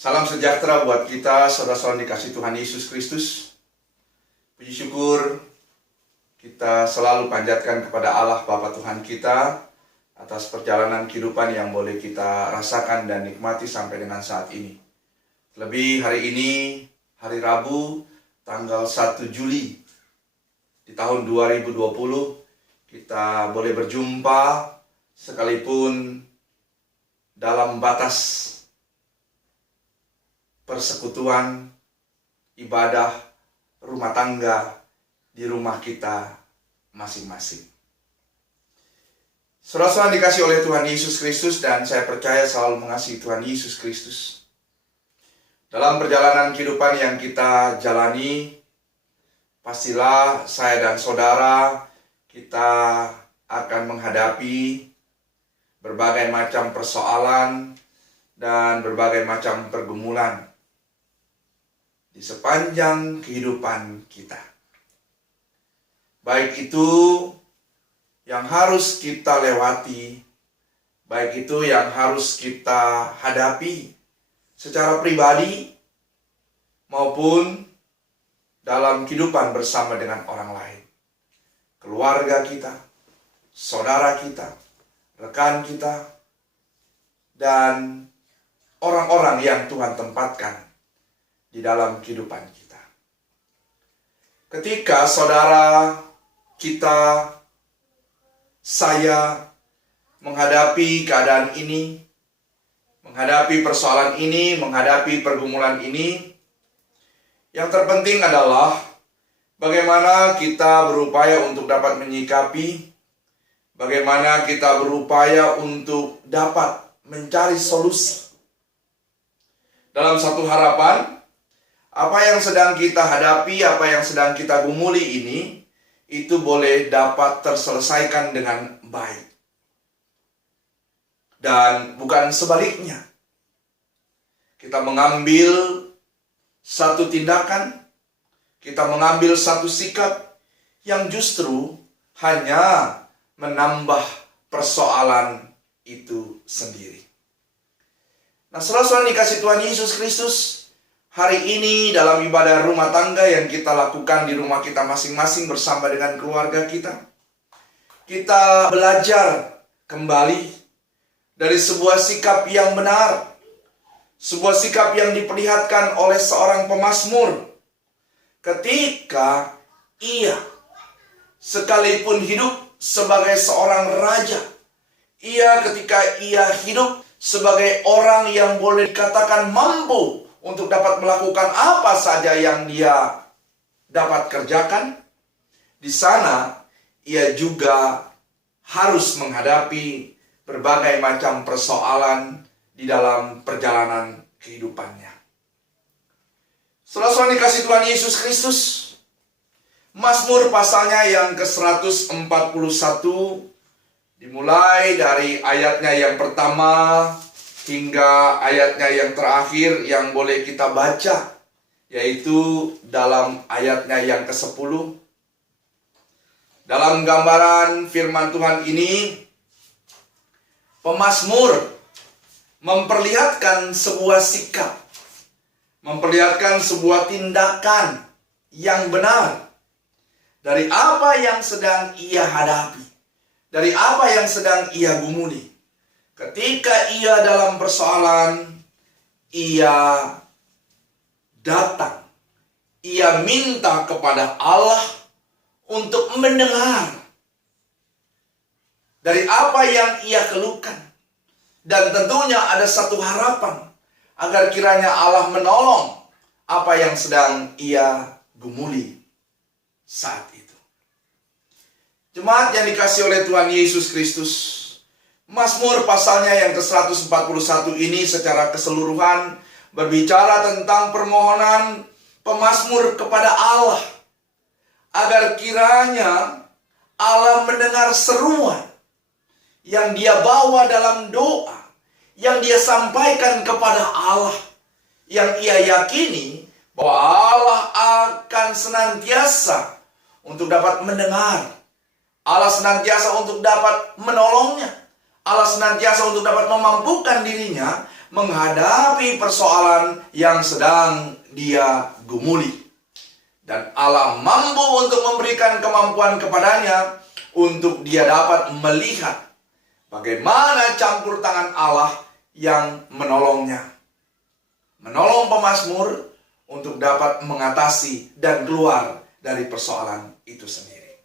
Salam sejahtera buat kita, saudara-saudara dikasih Tuhan Yesus Kristus. Puji syukur kita selalu panjatkan kepada Allah Bapa Tuhan kita atas perjalanan kehidupan yang boleh kita rasakan dan nikmati sampai dengan saat ini. Lebih hari ini, hari Rabu, tanggal 1 Juli di tahun 2020, kita boleh berjumpa sekalipun dalam batas persekutuan, ibadah, rumah tangga, di rumah kita masing-masing. Saudara-saudara dikasih oleh Tuhan Yesus Kristus, dan saya percaya selalu mengasihi Tuhan Yesus Kristus. Dalam perjalanan kehidupan yang kita jalani, pastilah saya dan saudara, kita akan menghadapi berbagai macam persoalan dan berbagai macam pergumulan di sepanjang kehidupan kita. Baik itu yang harus kita lewati, baik itu yang harus kita hadapi secara pribadi maupun dalam kehidupan bersama dengan orang lain. Keluarga kita, saudara kita, rekan kita, dan orang-orang yang Tuhan tempatkan di dalam kehidupan kita. Ketika saudara kita, saya menghadapi keadaan ini, menghadapi persoalan ini, menghadapi pergumulan ini, yang terpenting adalah bagaimana kita berupaya untuk dapat menyikapi, bagaimana kita berupaya untuk dapat mencari solusi. Dalam satu harapan, apa yang sedang kita hadapi, apa yang sedang kita gumuli ini, itu boleh dapat terselesaikan dengan baik. Dan bukan sebaliknya. Kita mengambil satu tindakan, kita mengambil satu sikap yang justru hanya menambah persoalan itu sendiri. Nah, saudara-saudara dikasih Tuhan Yesus Kristus, hari ini dalam ibadah rumah tangga yang kita lakukan di rumah kita masing-masing bersama dengan keluarga kita, kita belajar kembali dari sebuah sikap yang benar, sebuah sikap yang diperlihatkan oleh seorang pemazmur ketika ia sekalipun hidup sebagai seorang raja, ketika ia hidup sebagai orang yang boleh dikatakan mampu untuk dapat melakukan apa saja yang dia dapat kerjakan, di sana ia juga harus menghadapi berbagai macam persoalan di dalam perjalanan kehidupannya. Saudara-saudara dikasih Tuhan Yesus Kristus, Mazmur pasalnya yang ke-141, dimulai dari ayatnya yang pertama hingga ayatnya yang terakhir yang boleh kita baca, yaitu dalam ayatnya yang ke-10. Dalam gambaran firman Tuhan ini, pemazmur memperlihatkan sebuah sikap, memperlihatkan sebuah tindakan yang benar dari apa yang sedang ia hadapi, dari apa yang sedang ia gumuli. Ketika ia dalam persoalan, ia datang, ia minta kepada Allah untuk mendengar dari apa yang ia keluhkan. Dan tentunya ada satu harapan agar kiranya Allah menolong apa yang sedang ia gumuli saat itu. Jemaat yang dikasih oleh Tuhan Yesus Kristus, Mazmur pasalnya yang ke-141 ini secara keseluruhan berbicara tentang permohonan pemazmur kepada Allah agar kiranya Allah mendengar seruan yang dia bawa dalam doa, yang dia sampaikan kepada Allah, yang ia yakini bahwa Allah akan senantiasa untuk dapat mendengar, Allah senantiasa untuk dapat menolongnya, Allah senantiasa untuk dapat memampukan dirinya menghadapi persoalan yang sedang dia gumuli. Dan Allah mampu untuk memberikan kemampuan kepadanya untuk dia dapat melihat bagaimana campur tangan Allah yang menolongnya. Menolong pemazmur untuk dapat mengatasi dan keluar dari persoalan itu sendiri.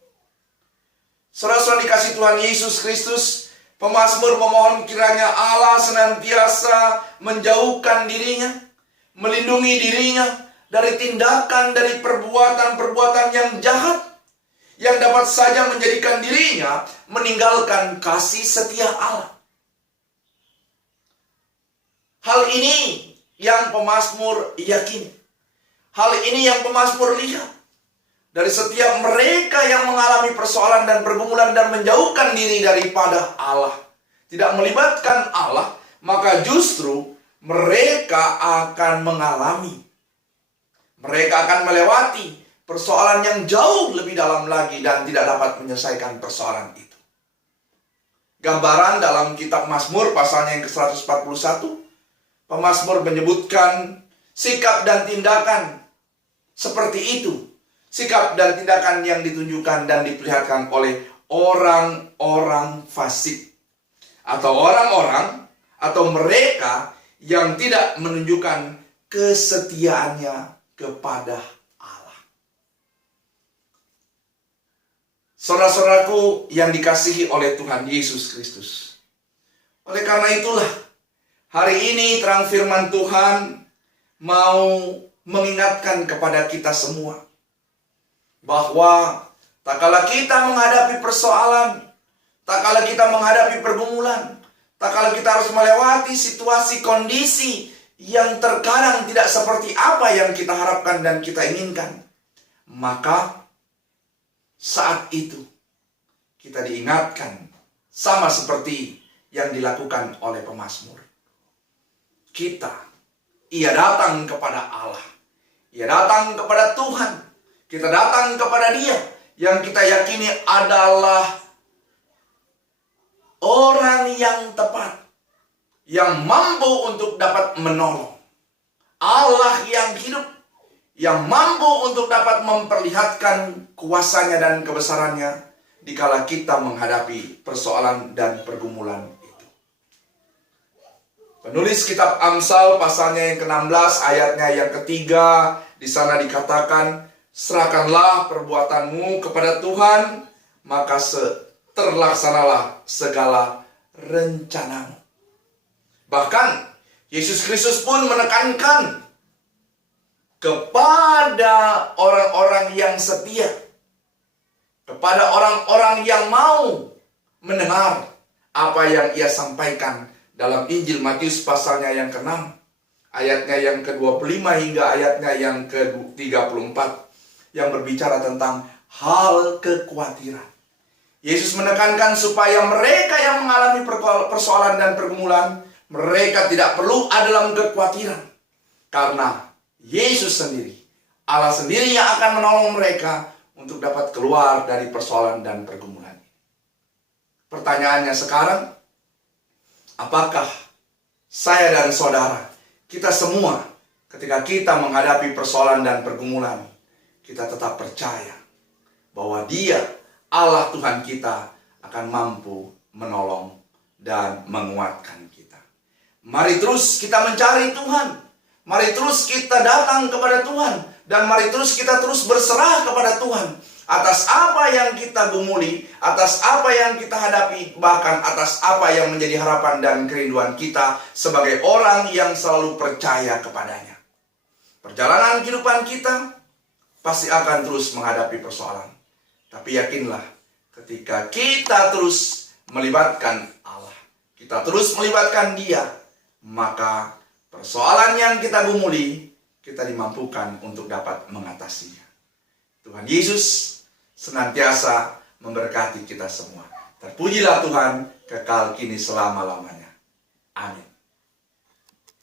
Saudara-saudara dikasih Tuhan Yesus Kristus, pemazmur memohon kiranya Allah senantiasa menjauhkan dirinya, melindungi dirinya dari tindakan, dari perbuatan-perbuatan yang jahat, yang dapat saja menjadikan dirinya meninggalkan kasih setia Allah. Hal ini yang pemazmur yakini. Hal ini yang pemazmur lihat. Dari setiap mereka yang mengalami persoalan dan pergumulan dan menjauhkan diri daripada Allah, tidak melibatkan Allah, maka justru mereka akan mengalami, mereka akan melewati persoalan yang jauh lebih dalam lagi dan tidak dapat menyelesaikan persoalan itu. Gambaran dalam kitab Mazmur pasalnya yang ke-141, pemazmur menyebutkan sikap dan tindakan seperti itu. Sikap dan tindakan yang ditunjukkan dan diperlihatkan oleh orang-orang fasik. Atau orang-orang atau mereka yang tidak menunjukkan kesetiaannya kepada Allah. Saudara-saudaraku yang dikasihi oleh Tuhan Yesus Kristus. Oleh karena itulah, hari ini terang firman Tuhan mau mengingatkan kepada kita semua bahwa tak kala kita menghadapi persoalan, tak kala kita menghadapi pergumulan, tak kala kita harus melewati situasi kondisi yang terkadang tidak seperti apa yang kita harapkan dan kita inginkan, maka saat itu kita diingatkan sama seperti yang dilakukan oleh pemazmur. Ia datang kepada Allah, ia datang kepada Tuhan. Kita datang kepada Dia yang kita yakini adalah orang yang tepat, yang mampu untuk dapat menolong. Allah yang hidup, yang mampu untuk dapat memperlihatkan kuasanya dan kebesarannya dikala kita menghadapi persoalan dan pergumulan itu. Penulis kitab Amsal pasalnya yang ke-16 ayatnya yang ketiga, di sana dikatakan, serahkanlah perbuatanmu kepada Tuhan, maka terlaksanalah segala rencanamu. Bahkan Yesus Kristus pun menekankan kepada orang-orang yang setia, kepada orang-orang yang mau mendengar apa yang ia sampaikan dalam Injil Matius pasalnya yang ke-6, ayatnya yang ke-25 hingga ayatnya yang ke-34. Yang berbicara tentang hal kekhawatiran. Yesus menekankan supaya mereka yang mengalami persoalan dan pergumulan, mereka tidak perlu ada dalam kekhawatiran. Karena Yesus sendiri, Allah sendiri yang akan menolong mereka untuk dapat keluar dari persoalan dan pergumulan. Pertanyaannya sekarang, apakah saya dan saudara, kita semua ketika kita menghadapi persoalan dan pergumulan, kita tetap percaya bahwa Dia, Allah Tuhan kita, akan mampu menolong dan menguatkan kita. Mari terus kita mencari Tuhan. Mari terus kita datang kepada Tuhan. Dan mari terus kita terus berserah kepada Tuhan. Atas apa yang kita gumuli, atas apa yang kita hadapi, bahkan atas apa yang menjadi harapan dan kerinduan kita sebagai orang yang selalu percaya kepadanya. Perjalanan kehidupan kita pasti akan terus menghadapi persoalan. Tapi yakinlah, ketika kita terus melibatkan Allah, kita terus melibatkan Dia, maka persoalan yang kita gumuli, kita dimampukan untuk dapat mengatasinya. Tuhan Yesus senantiasa memberkati kita semua. Terpujilah Tuhan kekal kini selama-lamanya. Amin.